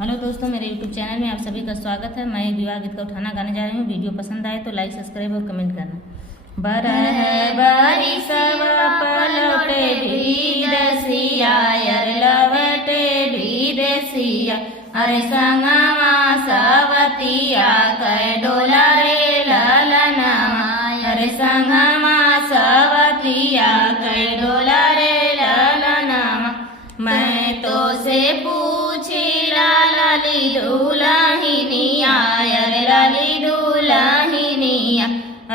Hello दोस्तों, मेरे YouTube channel में आप सभी का स्वागत है। मैं एक विवाह गीत का उठाना गाने जा रही हूँ। वीडियो पसंद आए तो लाइक, सब्सक्राइब और कमेंट करना। बरह बारिशव पलटे विदेशिया, यर लवटे विदेशिया, अरे संगमा सवतिया कै डोला रे ललनामा, अरे संगमा सवतिया कै डोला रे ललनामा। मैं तो से पूछी लाली दुल्हनिया, अरे लाली दुल्हनिया,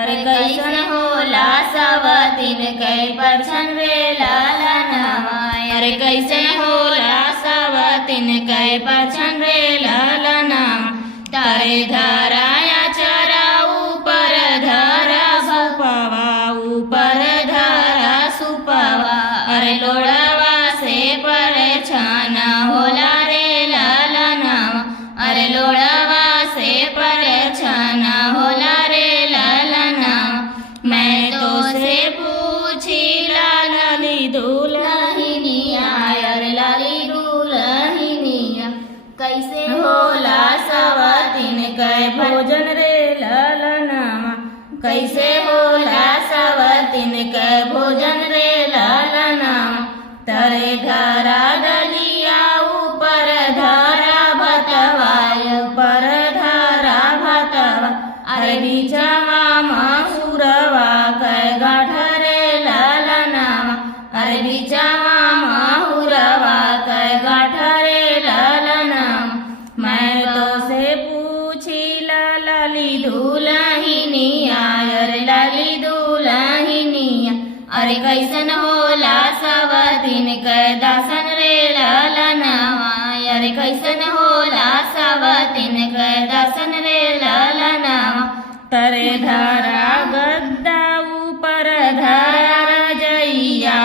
अरे कैसन होला सवतिन कै परछन रे ललनामा, अरे कैसन होला सवतिन कै परछन रे ललनामा। तारे धराया चरा ऊपर धरा सुपवा, ऊपर धरा सुपवा, अरे लोड़वा से परछन होला रे ललनामा, अरे लोड़वा से परछन होला रे ललनामा। मैं तो से पूछी लाली दुल्हनिया, अरे लाली दुल्हनिया, कैसे होला सवतिन कै भोजन रे ललनामा, कैसे होला सवतिन कै भोजन रे ललनामा। तरे धरा डलिया ऊपर धरा भतवा, ऊपर धरा भतवा, अरे बीचवा महुरवा कै गाँठ रे ललनामा, अरे बीचवा महुरवा कै गाँठ रे ललनामा। मैं तो से पूछी लाली दुल्हनिया, अरे लाली दुल्हनिया, अरे कैसन होला सवतिन कै दासन रे ललनामा, अरे कैसन होला सवतिन कै दासन रे ललनामा। तरे धरा गद्दा ऊपर धरा रजैया,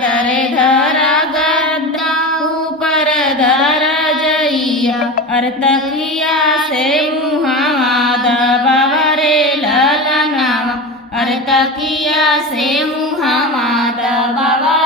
तरे धरा गद्दा ऊपर धरा रजैया, अरे तकिया से मुहावा दबावा रे ललनामा, अरे तकिया से मुहावा दबावा